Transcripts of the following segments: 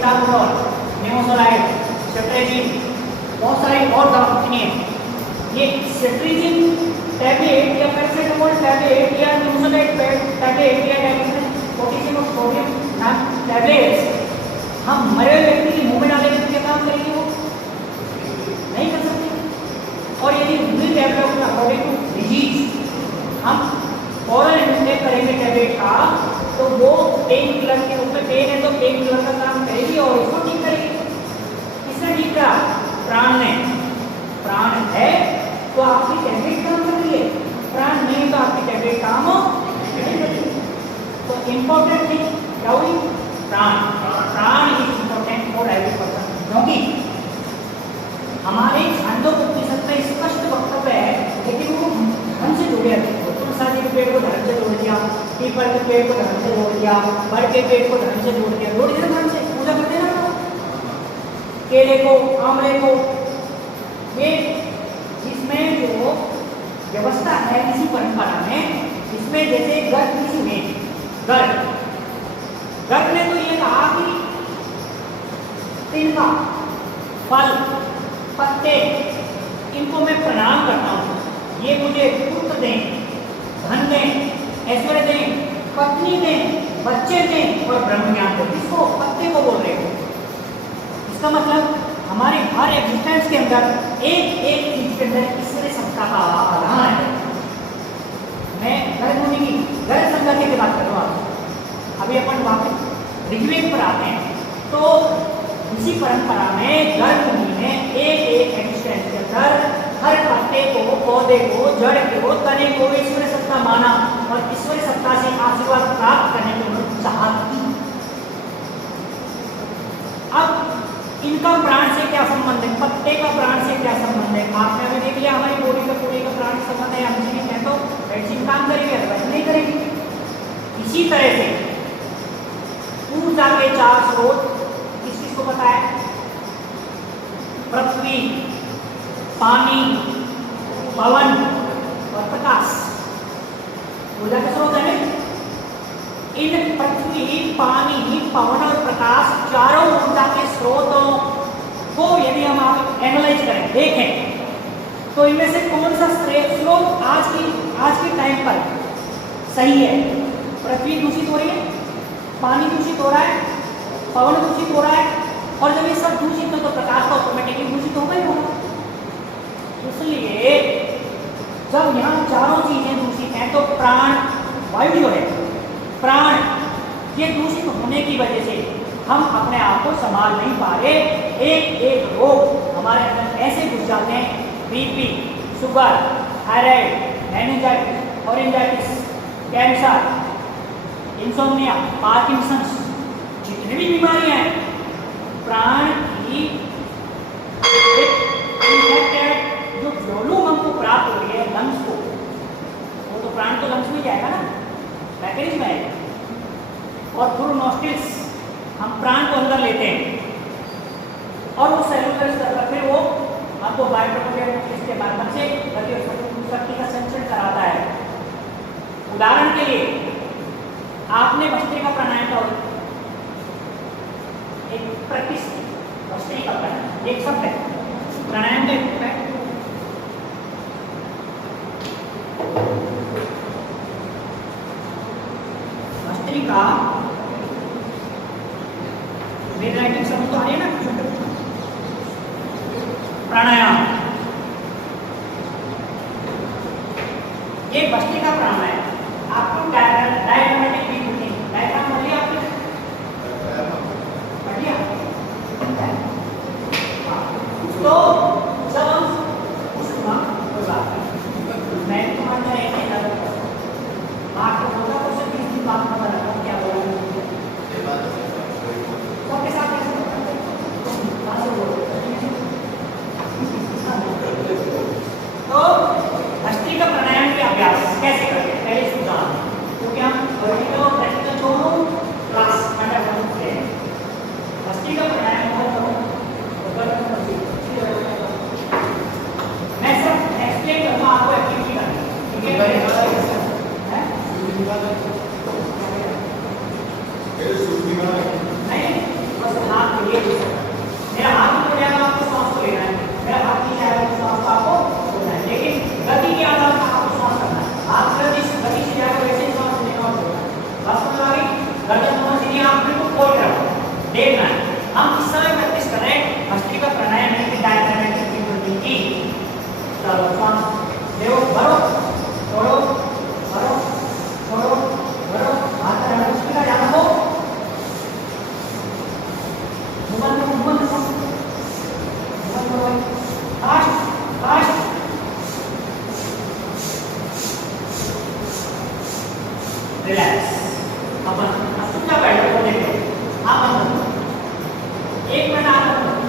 सीताबुल, नेमोसोलाइड, सेट्रेजिन, बहुत सारी और दवाएं हैं। ये सेट्रेजिन टैबलेट या पैरासिटामोल टैबलेट या नेमोसोलाइड टैबलेट या पोटेशियम और सोडियम टैबलेट्स हम मरे हुए व्यक्ति के मुंह में डालेंगे तो क्या काम करेंगे? वो नहीं कर सकते। और यदि वही टैबलेट अकॉर्डिंग टू डिजीज हम फौरन इन्हें करेंगे टैबलेट का, तो वो पेन किलर के रूप में, पेन है तो पेन किलर का काम करेगी और इसको ठीक करेगी। किसने ठीक करा? प्राण ने। प्राण है तो आपकी टैबलेट काम कर रही है, प्राण नहीं तो आपकी टैबलेट काम नहीं करती। तो इम्पोर्टेंट थिंग क्या हुई? प्राण। प्राण is important for every person, क्योंकि हमारे छांदोग्योपनिषद में स्पष्ट वक्तव्य है, लेकिन वो धर्म से जुड़े हैं। तुलसी के पेड़ को धर्म से जोड़ दिया, पीपल के पेड़ को धर्म से जोड़ दिया, बड़ के पेड़ को धर्म से जोड़ दिया, जोड़ दिया धर्म से, पूजा करते हैं ना। केले को, आंवले को, ये इसमें जो व्यवस्था है किसी परंपरा में, इसमें जैसे गर्भ किसी में गर्भ ने तो ये कहा कि तिनका, फल, पत्ते, इनको मैं प्रणाम करता हूँ, ये मुझे पुत्र दें, धन दें, ऐश्वर्य दें, पत्नी दें, बच्चे दें और ब्रह्म ज्ञान दें। इसको पत्ते को बोल रहे हो। इसका मतलब हमारे हर एग्जिस्टेंस के अंदर एक एक चीज के अंदर ईश्वरीय सत्ता का आधार है। मैं गर्भमुनि की गर्भ संगति की बात कर रहा हूँ। अभी अपन वापस ऋग्वेद पर आते हैं, तो इसी परंपरा में गर्भमुनि ने एक एक एग्जिस्टेंस के अंदर हर पत्ते को, पौधे को, जड़ को, तने को ईश्वरीय सत्ता माना और ईश्वरीय सत्ता से आशीर्वाद प्राप्त करने की उन्होंने चाहत की। अब इनका प्राण से क्या संबंध है? पत्ते का प्राण से क्या संबंध है? आपने अभी देख लिया हमारी बॉडी का पूरे का प्राण संबंध है। हमसे नहीं कहते तो वैक्सीन काम करेगी, अदरवाइज नहीं करेगी। इसी तरह से ऊर्जा के 4 स्रोत किस किस को पता है? पृथ्वी, पानी, पवन और प्रकाश ऊर्जा के स्रोत है। इन पृथ्वी, पानी, पवन और प्रकाश चारों ऊर्जा के स्रोतों को यदि हम आप एनालाइज करें, देखें, तो इनमें से कौन सा स्रोत आज के टाइम पर सही है? पृथ्वी दूषित हो रही है, पानी दूषित हो रहा है, पवन दूषित हो रहा है, और जब ये सब दूषित हो तो प्रकाश तो ऑटोमेटिकली दूषित होगा ही होगा। इसलिए जब यहाँ चारों चीजें दूषित हैं तो प्राण वायु जो है, प्राण, ये दूषित होने की वजह से हम अपने आप को संभाल नहीं पा रहे। एक एक रोग हमारे अंदर ऐसे घुस जाते हैं, बीपी, शुगर, थायराइड, मेनिंजाइटिस, ऑरेंजाइटिस, कैंसर, इंसोम्निया, पार्किंसंस, जितनी भी बीमारियां हैं, प्राण की इन्फेक्टेड जो वॉल्यूम हमको प्राप्त हो रही है लंग्स को, वो तो प्राण तो लंग्स में जाएगा ना, मैकेनिज्म है। और थ्रू नॉस्ट्रिल्स हम प्राण को अंदर लेते हैं और वो सेलुलर स्तर पर फिर वो आपको बायोप्रोटेक्टिव के माध्यम से शक्ति का संचरण कराता है। उदाहरण के लिए आपने भस्त्रिका प्राणायाम का एक प्रैक्टिस, भस्त्रिका प्राणायाम एक शब्द है, प्राणायाम के रूप में भस्त्रिका मेरी राइटिंग शब्द तो आ रही है ना, प्राणायाम, ये भस्त्रिका प्राणायाम आपको डायग्रामेटिक ब्रीथिंग, डायग्राम बोलिए आपने बढ़िया। तो जब हम उसका मैं तो मानता है कि बात को होगा तो सिर्फ इसकी बात का बना क्या बोला सबके साथ कैसे तो भस्त्रिका प्राणायाम के अभ्यास कैसे करते हैं पहले सुधार, क्योंकि हम वर्टिकल और प्रैक्टिकल दोनों क्लास अंडर करते हैं। भस्त्रिका प्राणायाम मैं सब एक्सप्लेन करूंगा आपको एक्टिविटी करनी, ठीक है? नहीं बस हाथ सांस ले भरो छोड़ो भरो छोड़ो भरो हाथ का रखने का ध्यान रखो मूवमेंट फास्ट फास्ट रिलैक्स अपन चुपचाप बैठो तो देखो आप बंद एक मिनट आप बंद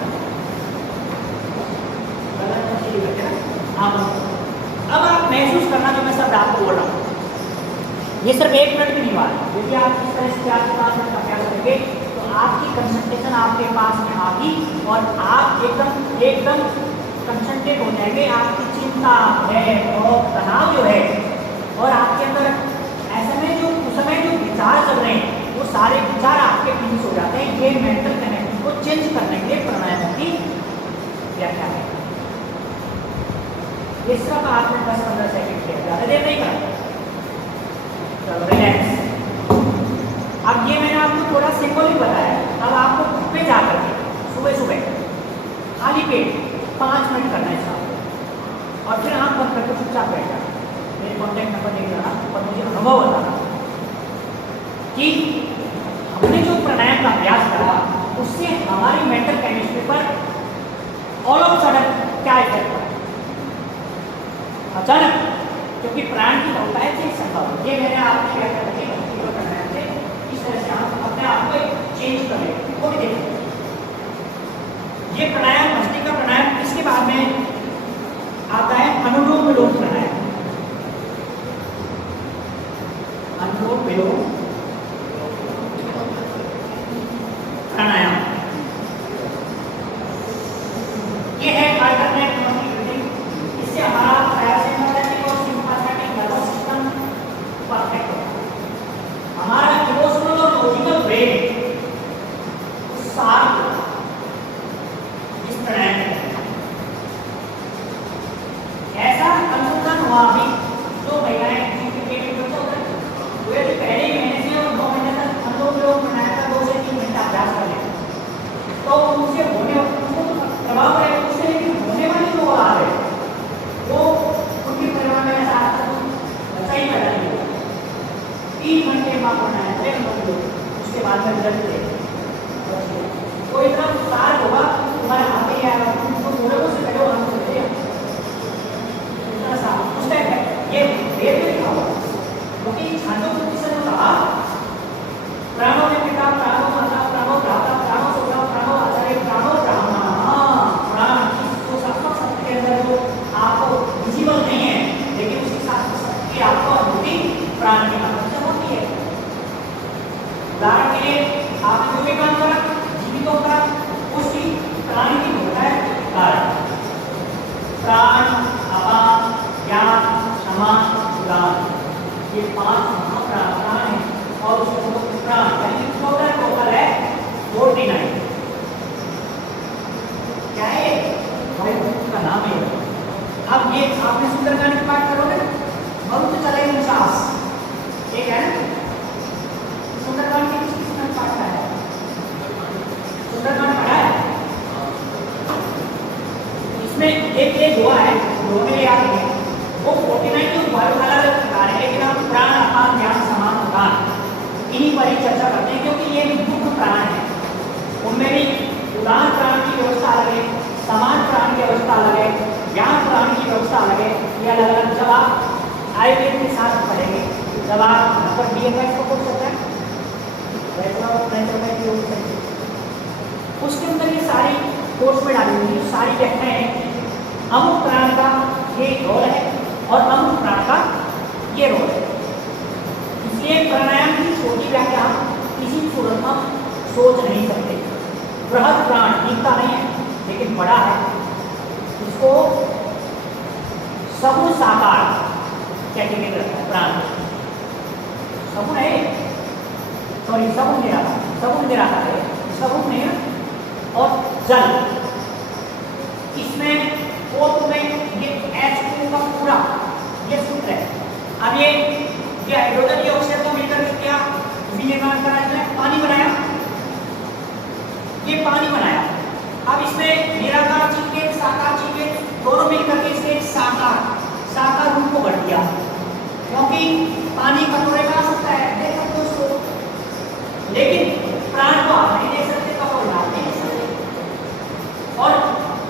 गलत मछली करते ना आप बंद अब आप महसूस करना जो मैं सब आपको बोल रहा हूँ ये सिर्फ एक मिनट भी नहीं हुआ यदि आप इस तरह से 4-5 मिनट का अभ्यास करेंगे तो आपकी कंसंट्रेशन आपके पास में आगी और आप एकदम कंसंट्रेट हो जाएंगे आपकी चिंता है और तनाव जो है और आपके अंदर ऐसे में जो उस समय जो विचार चल रहे हैं वो सारे विचार आपके फिनिश हो जाते हैं ये मेंटल कनेक्शन को चेंज करने के लिए प्राणायाम की व्याख्या है ये सब आपने 10-15 सेकंड किया ज़्यादा देर नहीं करना चलो रिलैक्स अब ये मैंने आपको थोड़ा सिंबल ही बताया अब आपको खुद पे जा करके सुबह सुबह खाली पेट 5 मिनट करना है साहब और फिर आँख बंद करके चुपचाप बैठ जाना मेरे कॉन्टैक्ट नंबर दे देना और मुझे अनुभव बताना कि हमने जो प्राणायाम का अभ्यास करा उससे हमारी मेंटल केमिस्ट्री पर ऑल ऑफ सडन क्या इफेक्ट पड़ा अचानक क्योंकि प्राण की बहुतायत से संभव ये मैंने आपको क्या करके प्राणायाम से इस तरह से हम अपने आप को चेंज कर लेते वो भी देखें ये प्राणायाम भस्त्रिका प्राणायाम इसके बाद में आता है अनुलोम विलोम प्राणायाम अनुलोम विलोम प्राणायाम ये है अल्टरनेट ब्रीथिंग इससे हमारा पैरासिम्पैथेटिक और सिम्पैथेटिक नर्वस सिस्टम परफेक्ट होता है हमारा इमोशनल और लॉजिकल ब्रेन सार इस प्राणायाम में ऐसा अनुसंधान हुआ भी जो महिलाएं पहले महीने से और 2 महीने तक हम लोग प्राणायाम का 2 से 3 घंटा अभ्यास कर लेते तो उनसे होने प्रभाव पड़ेगा उससे लेकिन होने वाले जो आ रहे वो उनके परिवार में ऐसा बच्चा ही पैदा नहीं होगा 3 घंटे बाद प्राणायाम करें हम लोग उसके बाद में रिजल्ट दें तो इतना सार होगा तुम्हारे हाथ में आएगा तो पूरे को से पहले हम चलते इतना सा उस टाइम है ये वेद में लिखा हुआ क्योंकि छांदोग्योपनिषद में कहा प्राणो में पिता प्राणो माता प्राणो भ्राता प्राणो सखा प्राणो आचार्य प्राणो ब्राह्मण प्राण तो सबका सत्य के अंदर जो आपको विजिबल नहीं है लेकिन उसके साथ सत्य आपको अनुभूति प्राण के माध्यम से होती है उदाहरण के लिए आपने जो भी काम करा जीवितों का उसकी प्राण की होता है कारण प्राण अपान ज्ञान क्षमा उदान ये 5 महाप्राण हैं और उसमें प्राण यानी टोटल है 49 क्या है भाई का नाम है अब ये आपने सुंदरकांड की बात करोगे मरुत चले निशास एक है ना सुंदरकांड की किस पाठ का है सुंदरकांड पढ़ा है इसमें एक हुआ है दोनों याद है वो 49 तो अलग प्रकार है लेकिन हम प्राण अपान ज्ञान समान उदान इन्हीं पर ही चर्चा करते हैं क्योंकि ये मुख्य प्राण है उनमें भी उदान प्राण की व्यवस्था अलग है समान प्राण की व्यवस्था अलग है ज्ञान प्राण की व्यवस्था अलग है ये अलग अलग जब आप आयुर्वेद के साथ पढ़ेंगे जब आप नंबर BFS को पढ़ सकते हैं उसके अंदर ये सारी कोर्स में डाली हुई सारी व्याख्याएं अमुक प्राण का ये रोल है और अमुक प्राण का ये रोल है इसलिए प्राणायाम की छोटी व्याख्या किसी सूरत में सोच नहीं सकते बृहद प्राण दिखता नहीं है लेकिन बड़ा है इसको सगुण साकार कैटेगरी रखता है प्राण सगुण है सॉरी सगुण निराकार है सगुण नहीं है और जल इसमें O2 में ये H2 का पूरा ये सूत्र है अब ये हाइड्रोजन ये ऑक्सीजन को मिलकर क्या विनिर्माण करा इसने पानी बनाया ये पानी बनाया अब इसमें निराकार चीज के साकार चीज के दोनों मिलकर के इसके साकार पानी कटोरे में आ सकता है, देख सकते हो उसको, लेकिन प्राण को आप नहीं देख सकते, कटोरे आप नहीं देख सकते। और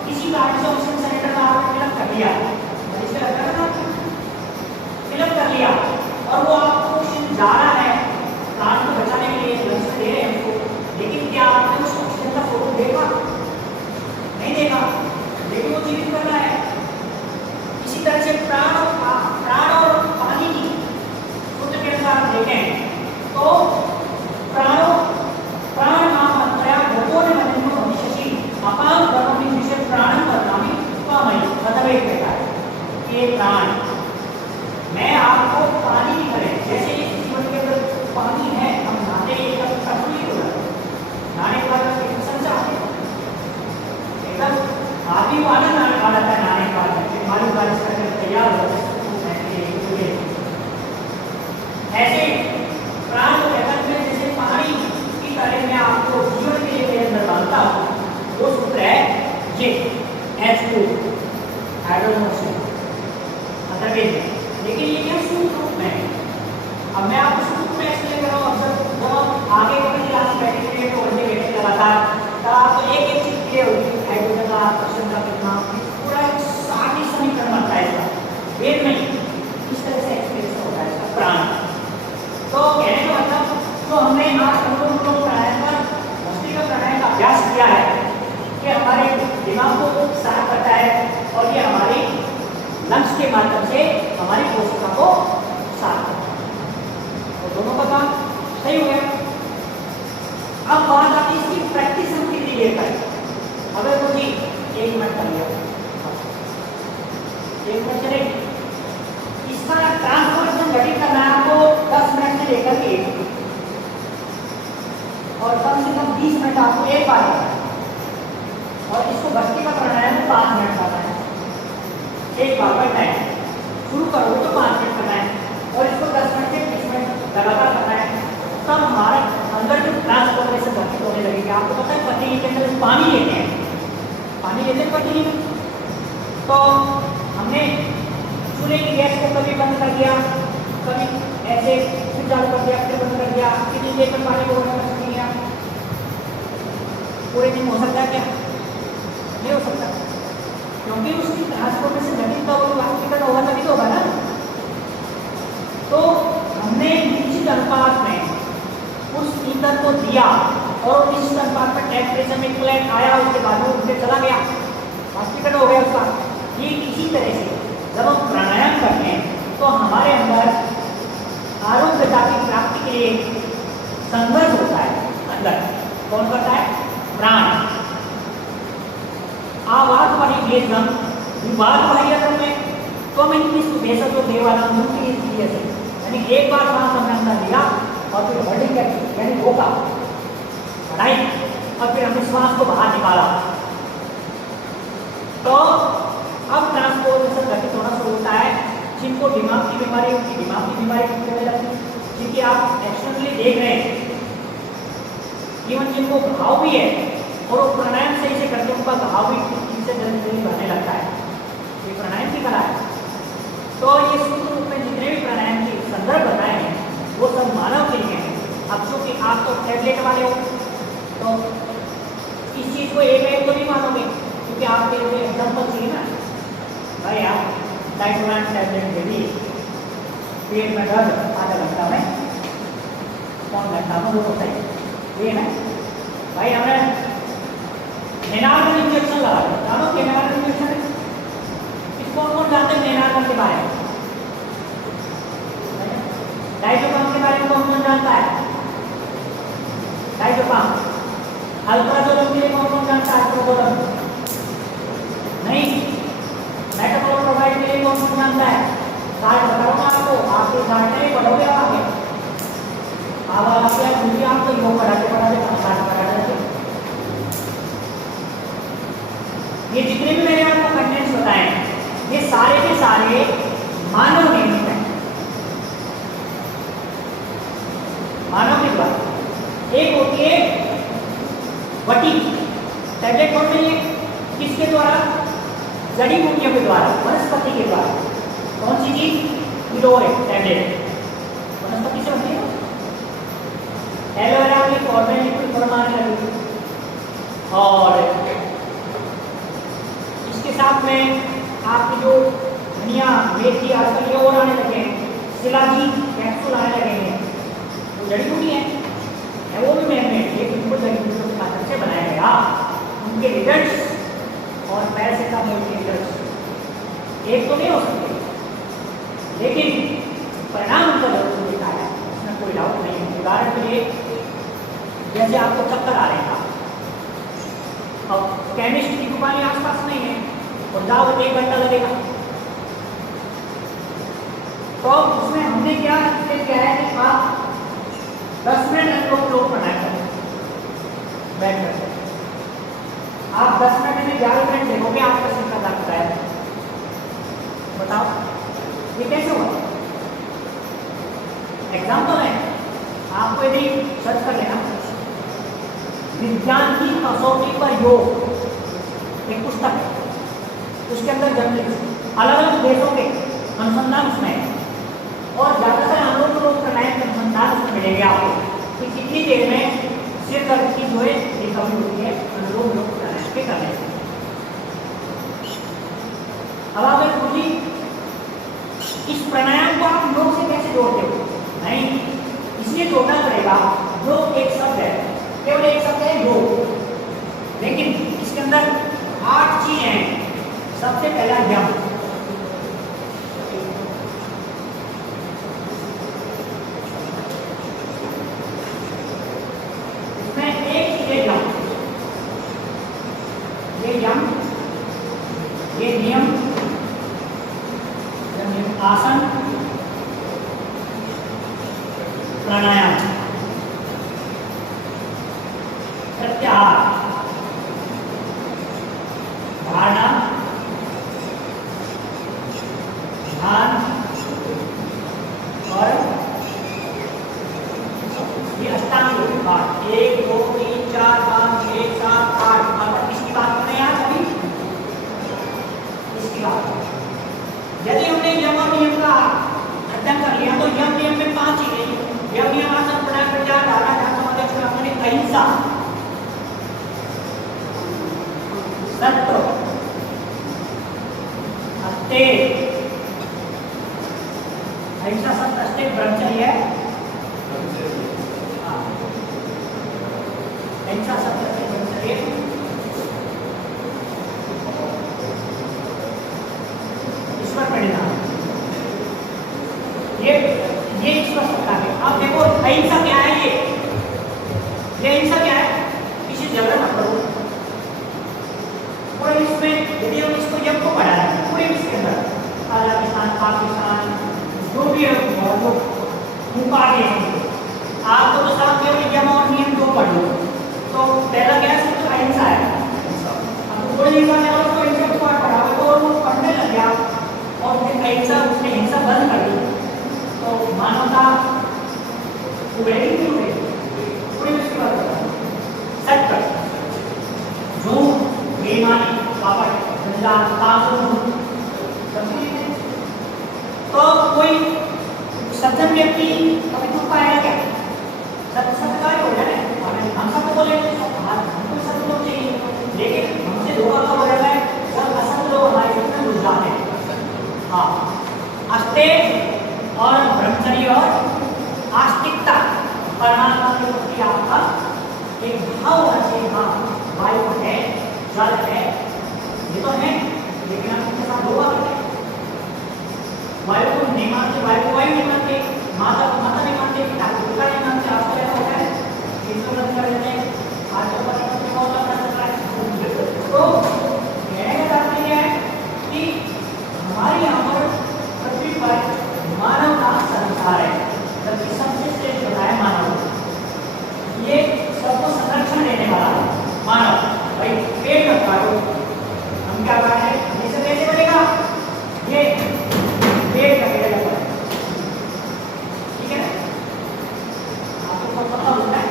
किसी गाड़ी से ऑक्सीजन सिलेंडर में आपने फिलअप कर लिया, फिलअप कर लिया और वो आपको ऑक्सीजन जा रहा है प्राण को बचाने के लिए, लक्ष्य दे रहे हैं हमको, लेकिन क्या आपने उस ऑक्सीजन का फोटो देखा? नहीं देखा, लेकिन वो जीवित कर रहा है। इसी तरह से प्राण और पानी की सूत्र के अनुसार आप देखें तो प्राण मात्रया भूतोने मनिनो भविष्यसि अपां कर्मणि विषय प्राणं कर्मामि त्वमयि, मतलब ये कहता है कि प्राण मैं आपको पानी की तरह, जैसे इस जीवन के अंदर पानी है, हम नहाते हैं एकदम संतुलित हो जाते हैं, नहाने के बाद एकदम संचार एकदम आदमी को आनंद आ जाता है नहाने के बाद, मालूम बारिश करके तैयार हो जाते हैं। ऐसे प्राण को कहता है जैसे पानी की तरह मैं आपको जीवन के लिए अंदर डालता हूँ, वो सूत्र है ये H2 हाइड्रोजन, मतलब लेकिन ये क्या सूत्र रूप में है। अब मैं आपको सूत्र में एक्सप्लेन कर रहा हूँ। जब हम आगे बढ़े क्लास बैठेंगे तो उनके बैठे लगातार तब आपको एक एक चीज क्लियर होगी, हाइड्रोजन का आकर्षण का कितना, पूरा सारी समीकरण बनता है इसका, वेद नहीं, इस तरह से एक्सप्लेन होता है इसका प्राण। तो कहने का मतलब जो हमने आज अनुलोम प्राणायाम पर भस्त्रिका प्राणायाम का अभ्यास किया है कि हमारे दिमाग को साफ करता है और ये हमारी लंग्स के माध्यम से हमारी कोशिका को साफ करता है, तो दोनों का काम सही हो गया। अब बात आती है इसकी प्रैक्टिस हम कितनी देर करें। अगर मुझे 1 मिनट कर लिया, 1 मिनट चले, इसका ट्रांसफॉर्मेशन घटित करना है आपको 10 मिनट से लेकर के और कम से कम 20 मिनट आपको एक बार करना है, और इसको भस्त्रिका प्राणायाम में 5 मिनट करना है, एक बार का टाइम शुरू करोगे तो 5 मिनट करना है और इसको 10 मिनट से 20 मिनट लगातार करना है। तब हमारा अंदर जो ट्रांसफॉर्मेशन घटित होने लगेगी। आपको पता है पतीली के अंदर पानी लेते हैं, पानी लेते हैं पतीली में, तो हमने चूल्हे की गैस को कभी बंद कर दिया, कभी ऐसे फिर चालू कर दिया, फिर बंद कर दिया, कितनी देर में पानी को बंद कर सकती है? पूरे दिन हो सकता है क्या? नहीं हो सकता, क्योंकि उसकी ट्रांसफॉर्मेशन घटित का वो वास्तविकता होगा तभी तो होगा ना। तो हमने निश्चित अनुपात में उस ईंधन को दिया और इस अनुपात में टेम्परेचर में इक्वलेंट आया, उसके बाद में उनसे चला गया, वास्तविकता हो गया उसका। ये इसी तरह से जब हम प्राणायाम करते हैं तो हमारे अंदर आरोग्यता की प्राप्ति के लिए संघर्ष होता है। अंदर कौन करता है? प्राण। आवाज वाली वेदम विवाद वाली रकम में तो मैं इस बेसर को देवाला मुक्ति दिए थे, यानी एक बार सांस हमने अंदर लिया और फिर होल्डिंग कर यानी रोका, बढ़ाई और फिर हमने श्वास को बाहर निकाला, तो अब ट्रांसपोर्टेशन घटित होना शुरू होता है। जिनको दिमाग की बीमारी, उनकी दिमाग की बीमारी होने लगती है, जिनकी आप एक्सटर्नली देख रहे हैं, इवन जिनको घाव भी है और वो प्राणायाम सही से करते उनका घाव भी इनसे जल्दी बढ़ने लगता है। ये प्राणायाम की कला है। तो ये सूत्र रूप में जितने भी प्राणायाम के संदर्भ बताए हैं वो सब मानव के लिए हैं। अब चूँकि आप तो टैबलेट वाले हो तो इस चीज़ को एक तो नहीं मानोगे, क्योंकि आपके लिए एग्जाम्पल चाहिए ना। भाई आप डाइटोलान टैबलेट दे दी, पेट में दर्द आधा घंटा में, कौन घंटा में, वो तो सही ये है भाई। हमने नेनार्कन इंजेक्शन लगा दिया, जानो कि नेनार्कन इंजेक्शन इसको कौन जानते हैं? नेनार्कन के बारे में, डाइटोपाम के बारे में कौन जानता है? डाइटोपाम। अल्प्राजोलम के लिए कौन जानता है? अल्प्राजोलम नहीं। मेटाबोलोप्रोपाइड के लिए कौन जानता है? साठ बताऊंगा आपको, आपके साठ नहीं पढ़ोगे आगे, अब आपके मुझे आप तो योग पढ़ाते साठ पढ़ाते। ये जितने भी मैंने आपको कंटेंट्स बताए ये सारे के सारे मानव निर्मित हैं, मानव के द्वारा। एक होती है वटी टैबलेट, कौन नहीं है? किसके द्वारा? जड़ी बूटियों के द्वारा, वनस्पति के द्वारा। कौन सी चीज? गिलोय टैबलेट। ऑर्गेनिक फॉर्म आने लगी। और इसके साथ में आपकी जो धनिया मेथी आजकल ये और आने लगे हैं, शिलाजीत कैप्सूल आने लगे हैं, वो जड़ी बूटी है वो भी महंगे हैं, ये बिल्कुल जड़ी बूटियों की ताकत से बनाया गया। उनके रिजल्ट्स और पैरासिटामोल के रिजल्ट्स एक तो नहीं हो सकते, लेकिन परिणाम उनका जरूर दिखा है, इसमें कोई डाउट नहीं है। उदाहरण के लिए जैसे आपको चक्कर आ रहे हैं, अब केमिस्ट की दुकानें आसपास नहीं है और जाओ तो 1 घंटा लगेगा, तो उसमें हमने क्या है कि आप 10 मिनट लोग बनाए बैठ कर, आप 10 मिनट में 11 मिनट देखोगे आपका सिर का दर्द है। बताओ ये कैसे हुआ? एग्जाम्पल है, आपको यदि सर्च कर लेना विज्ञान की कसौटी पर योग, एक पुस्तक है, उसके अंदर जर्नलिस्ट अलग अलग देशों के अनुसंधान उसमें है, और ज्यादातर हम लोग प्राणायाम के अनुसंधान उसमें मिलेंगे आपको कि कितनी देर में सिर दर्द की जो है रिकवरी होती है अनुलोम विलोम प्राणायाम के करने से। अब आप एक पूछी इस प्राणायाम को आप योग से कैसे जोड़ते हो? नहीं, इसलिए जोड़ना पड़ेगा, योग एक शब्द है, केवल एक शब्द है योग, लेकिन इसके अंदर 8 चीजें हैं। सबसे पहला यम, इसमें एक चीज है यम, ये नियम, आसन, प्राणायाम, प्रत्याहार, धारणा, ध्यान और ये अष्टांग योग पाठ 1 2 3 4 5 6 7 8। अब इसकी बात करें यहाँ सभी, इसकी बात यदि हमने यम और नियम का अध्ययन कर लिया तो यम नियम में 5 चीजें, यम नियम आसन प्राणायाम प्रत्याहार धारणा ध्यान समाधि अपने अहिंसा, सत्य, अस्तेय, अहिंसा सत्य अस्तेय ब्रह्मचर्य है, अहिंसा सत्य अस्तेय ब्रह्मचर्य, ईश्वर परिणाम, ये ईश्वर सत्ता है। अब देखो अहिंसा क्या है, ये अहिंसा क्या है? किसी झगड़ा मत करो, पूरे विश्व में यदि हम इसको यम को बढ़ा रहे हैं, पूरे विश्व के अंदर कजाकिस्तान, पाकिस्तान, जो भी है वो मुकाबले आपको तो साथ केवल यम और नियम 2 पढ़ लो, तो पहला क्या है? तो अहिंसा है। अब कोई इंसान है और कोई अहिंसा को पढ़ा तो वो पढ़ने लग गया और फिर अहिंसा उसने हिंसा बंद कर दी, तो मानवता उभरेगी नहीं उभरेगी? पूरी विश्व की बात कर रहा हूँ। सत्य, झूठ, बेईमानी, कपट, धंधा, कानून, तो कोई सज्जन व्यक्ति कभी दुख पाएगा क्या? सत्य हो जाए, हम सबको बोले हमको सत्य लोग चाहिए, लेकिन हमसे धोखा कब हो जाता है? जब असत्य लोग हमारे बीच में घुस जाते हैं। हाँ, अस्तेय और ब्रह्मचर्य और आस्तिकता, परमात्मा के प्रति आपका एक भाव होना चाहिए। हाँ, वायु है, जल है, ये तो है, लेकिन आप इसके साथ धोखा करते हैं। वायु को नहीं मानते, वायु को वायु नहीं मानते, माता को माता नहीं मानते, पिता को पिता नहीं मानते। आपको ऐसा होता है, इसको बंद कर देते हैं। आज तो पता नहीं बहुत लंबा चल रहा है। तो कहने का तात्पर्य है कि हमारी यहाँ पर पृथ्वी पर मानव का संसार है, जबकि सबसे श्रेष्ठ बताया मानव, ये सबको संरक्षण देने वाला मानव। भाई पेड़ मत काटो, हम क्या कर रहे हैं? ये सब कैसे बनेगा? ये पेड़ का पेड़ लगा, ठीक है? आपको सब पता होता है,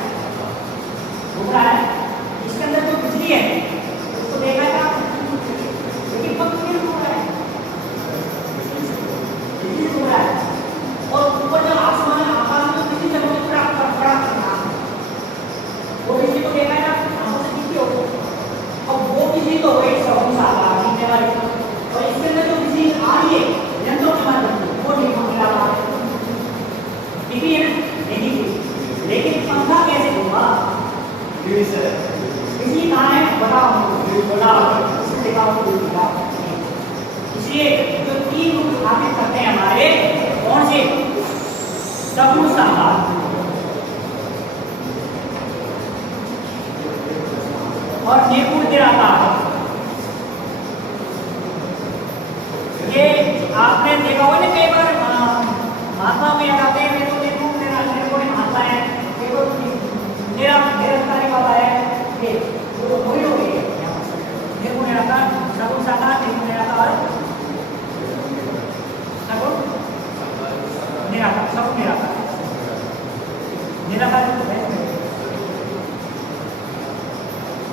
घूम रहा है, इसके अंदर जो बिजली है उसको देखा था, लेकिन पंख नहीं घूम रहा है। सगुण साकार। और निर्गुण निराकार, ये आपने देखा होगा ना कई बार महात्मा में लगाते हैं तो निर्गुण निर्गुण आता है, देखो निरंकारी वाला है ये तो वही हो गई निर्गुण निराकार, सगुण साकार, निर्गुण निराकार, सगुण निराकार, सगुण निराकार, निराकार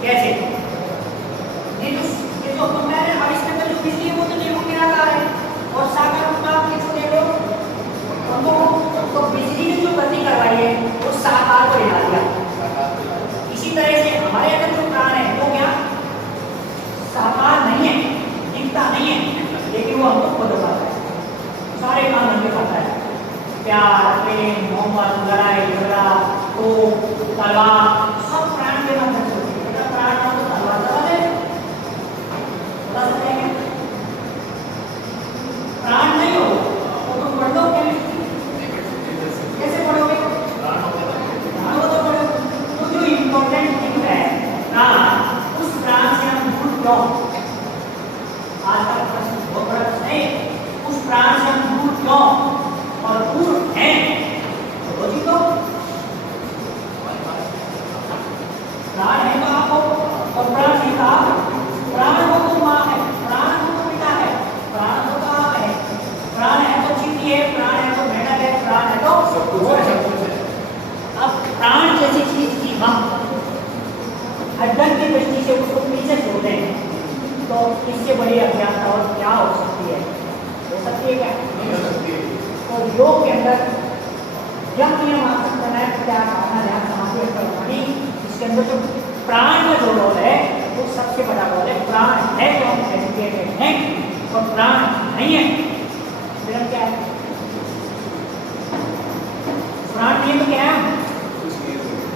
कैसे? ये जो मैंने अब इसके अंदर जो बिजली है वो तो निर्गुण निराकार है, और साकार का आप किसको दे लो तो बिजली ने जो गति करवाई है वो साकार को हिला दिया। इसी तरह से हमारे अंदर जो प्राण है वो क्या साकार नहीं है, दिखता नहीं है, लेकिन वो हमको खुद पाता है, सारे काम हमको करता है, प्यार, प्रेम, मोहब्बत, लड़ाई झगड़ा, क्रोध, तलवार, सब प्राण के माध्यम से होती है। प्राण का तो तलवार चला दे, बता सकते हैं प्राण नहीं हो तो तुम पढ़ लो कैसे पढ़ोगे? प्राण को तो पढ़ो। तो जो इम्पोर्टेंट थिंग है प्राण, उस प्राण से हम दूर क्यों? आज का प्रश्न बहुत बड़ा प्रश्न है, उस प्राण से हम दूर क्यों और दूर हैं? रोजी तो प्राण है तो आपको, और प्राण है तो आप, प्राण हो तो माँ है, प्राण हो तो पिता है, प्राण हो तो आप है, प्राण है तो चींटी है, प्राण है तो मेंढक है, प्राण है तो मोर है। अब प्राण जैसी चीज की हम अध्ययन की दृष्टि से उसको पीछे छोड़ते हैं तो इससे बड़ी अज्ञानता और क्या हो सकती है? हो सकती है क्या? तो योग के अंदर यम नियम आ सकता है, क्या खाना, ध्यान, समाधि, कर्मणि, इसके अंदर जो प्राण का जो रोल है वो सबसे बड़ा रोल है। प्राण है तो हम एजुकेटेड हैं, और प्राण नहीं है